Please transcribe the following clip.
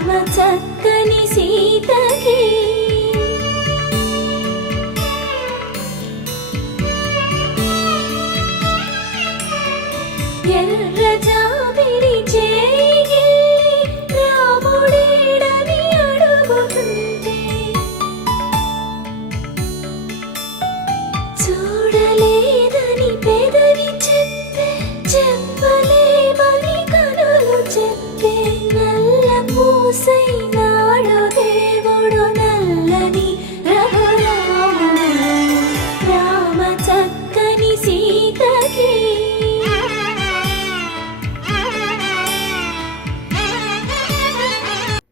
రామ చక్కని సీతకి ఎర్ర జాబిలి చేయి రాముడేడని అడుగుతుంటే చూడలేదని పెదవి చెప్పలేమని కనులు చెప్పే నల్ల పూసై